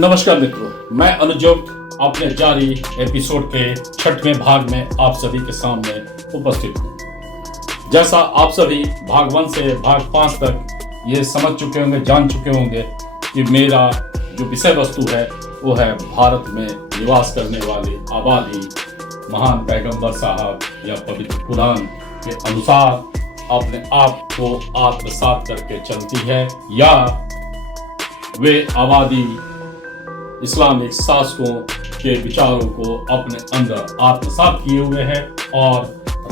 नमस्कार मित्रों, मैं अनुज अपने जारी एपिसोड के 6वें भाग में आप सभी के सामने उपस्थित हूँ। जैसा आप सभी भाग 1 से भाग 5 तक ये समझ चुके होंगे, जान चुके होंगे कि मेरा जो विषय वस्तु है वो है भारत में निवास करने वाली आबादी महान पैगंबर साहब या पवित्र कुरान के अनुसार अपने आप को आत्मसात करके चलती है या वे आबादी इस्लामिक शासकों के विचारों को अपने अंदर आत्मसात किए हुए है और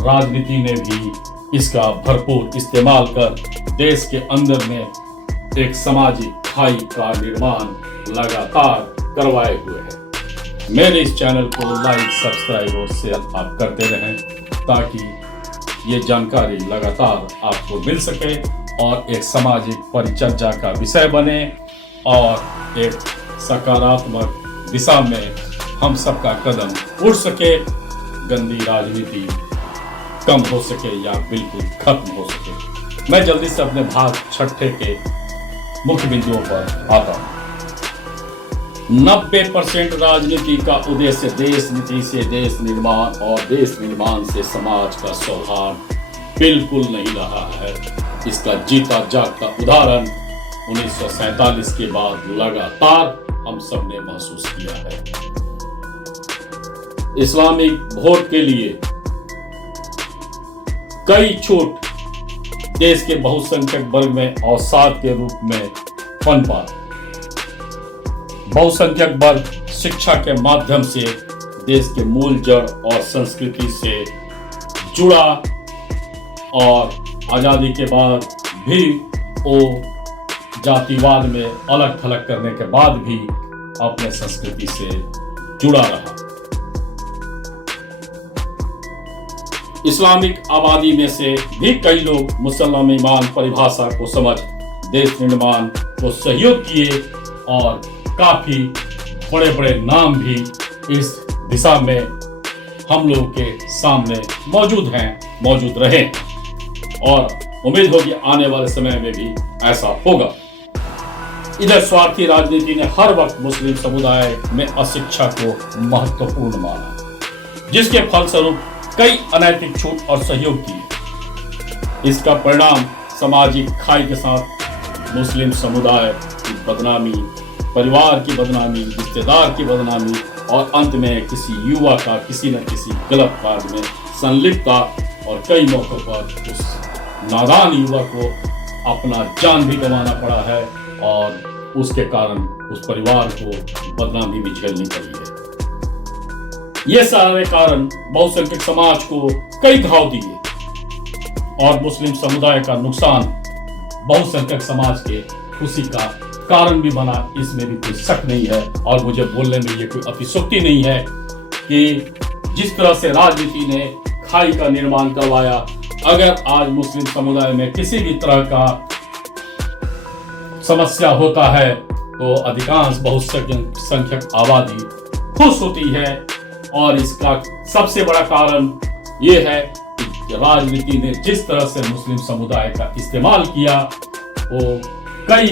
राजनीति ने भी इसका भरपूर इस्तेमाल कर देश के अंदर में एक सामाजिक खाई का निर्माण लगातार करवाए हुए है। मेरे इस चैनल को लाइक, सब्सक्राइब और शेयर आप करते रहें ताकि ये जानकारी लगातार आपको मिल सके और एक सामाजिक परिचर्चा का विषय बने और एक सकारात्मक दिशा में हम सबका कदम उड़ सके, गंदी राजनीति कम हो सके या बिल्कुल खत्म हो सके। मैं जल्दी से अपने भाग 6 के मुख्य बिंदुओं पर आता हूं। 90% राजनीति का उद्देश्य देश नीति से देश निर्माण और देश निर्माण से समाज का सौहार्द बिल्कुल नहीं रहा है। इसका जीता जागता उदाहरण 1947 के बाद लगातार हम सब ने महसूस किया है। इस्लामिक वोट के लिए कई छूट देश के बहुसंख्यक वर्ग में अवसाद के रूप में पनपा। बहुसंख्यक वर्ग शिक्षा के माध्यम से देश के मूल जड़ और संस्कृति से जुड़ा और आजादी के बाद भी वो जातिवाद में अलग थलग करने के बाद भी अपने संस्कृति से जुड़ा रहा। इस्लामिक आबादी में से भी कई लोग मुसलमान परिभाषा को समझ देश निर्माण को सहयोग किए और काफी बड़े बड़े नाम भी इस दिशा में हम लोग के सामने मौजूद रहे और उम्मीद होगी आने वाले समय में भी ऐसा होगा। इधर स्वार्थी राजनीति ने हर वक्त मुस्लिम समुदाय में अशिक्षा को महत्वपूर्ण माना, जिसके फलस्वरूप कई अनैतिक छूट और सहयोग किए। इसका परिणाम सामाजिक खाई के साथ मुस्लिम समुदाय की बदनामी, परिवार की बदनामी, रिश्तेदार की बदनामी और अंत में किसी युवा का किसी न किसी गलत कार्य में संलिप्तता और कई मौकों पर उस नादान युवक को अपना जान भी गंवाना पड़ा है और उसके कारण उस परिवार को बदनामी भी झेलनी पड़ी है। ये सारे कारण बहुसंख्यक समाज को कई घाव दिए और मुस्लिम समुदाय का नुकसान बहुसंख्यक समाज के खुशी का कारण भी बना, इसमें भी कोई शक नहीं है। और मुझे बोलने में ये कोई अतिशयोक्ति नहीं है कि जिस तरह से राजनीति ने खाई का निर्माण करवाया, अगर आज मुस्लिम समुदाय में किसी भी तरह का समस्या होता है तो अधिकांश बहुसंख्यक आबादी खुश होती है और इसका सबसे बड़ा कारण ये है कि राजनीति ने जिस तरह से मुस्लिम समुदाय का इस्तेमाल किया वो कई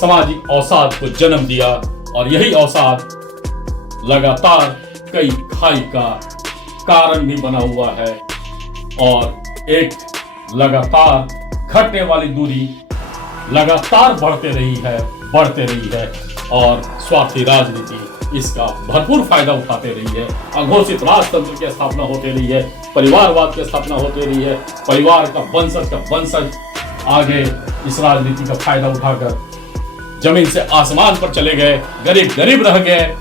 सामाजिक अवसाद को जन्म दिया और यही अवसाद लगातार कई खाई का कारण भी बना हुआ है और एक लगातार घटने वाली दूरी लगातार बढ़ते रही है और स्वार्थी राजनीति इसका भरपूर फायदा उठाते रही है। अघोषित राजतंत्र की स्थापना होती रही है, परिवारवाद की स्थापना होती रही है, परिवार का वंशज आगे इस राजनीति का फायदा उठाकर जमीन से आसमान पर चले गए, गरीब रह गए,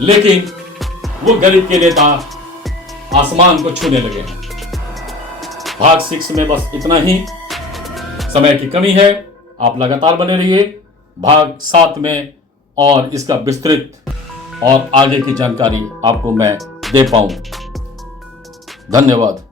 लेकिन वो गरीब के नेता आसमान को छूने लगे हैं। भाग 6 में बस इतना ही, समय की कमी है, आप लगातार बने रहिए भाग 7 में और इसका विस्तृत और आगे की जानकारी आपको मैं दे पाऊं। धन्यवाद।